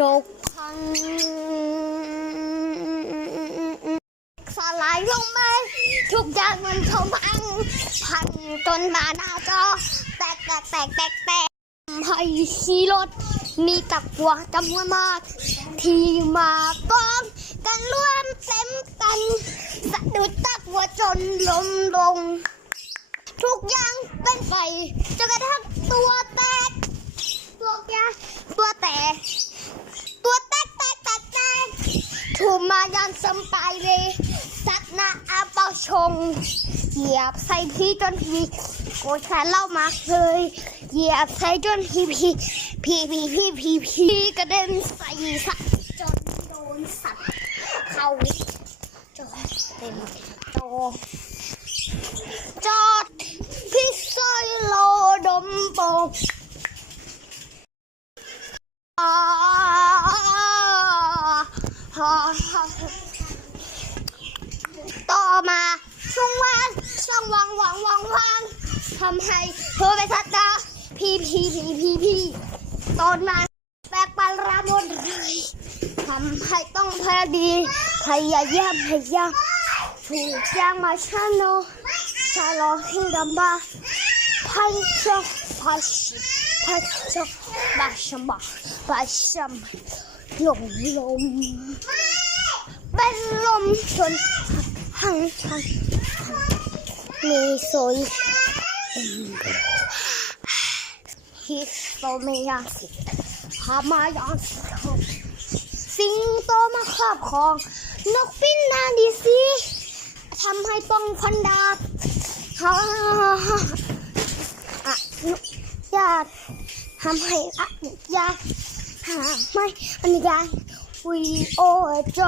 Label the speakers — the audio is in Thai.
Speaker 1: นกพังสลายลงมา ทุกอย่างมันเขาพัง พังจนบาหน้าจอแตกแตกแตกแตกแตกให้ขี่รถ มีตะกัวจำนวนมาก ที่มากองกันร่วมเต็มกันสะดุดตะกัวจนล้มลง ทุกอย่างเป็นไฟจนกระทั่งตัวแตก ตัวแกตัวแตก ตัวแตกแตกแตกแตก ถูมายันสมไปเลยสัตว์นาอาเปาชงเหยียบใส่พี่จนพี่โกดแขนเล่ามาเลยเหยียบใส่จนพี่พี่พี่พี่พี่พี่พี่กระเด็นใส่สัตว์จนโดนสัตว์เขาจนเต็มโต จอดพิซซ่าโลดมโปกอ่า ต่อมาช่วงว่างช่องว่างว่างว่างว่างทำให้เธอไปทัดดาพีพีพีพีพีตอนมาแบกปลาระหมดเลยทำให้ต้องพยดีพยายามพยายามถูกยางมาชาโนชาลอให้ดำบาก พัชพัชชกบาชมบาบาชมลมลมเป็นลมจนหังชันมีสวยฮิสโตเมียสิหามายาสิสิงโตมาครอบครอง นกปิ้นนาดีสิทำให้ต้องฟันดาบฮ่า อนุญาตทำให้อนุญาตหาไม่อนุญาตวีโอโจ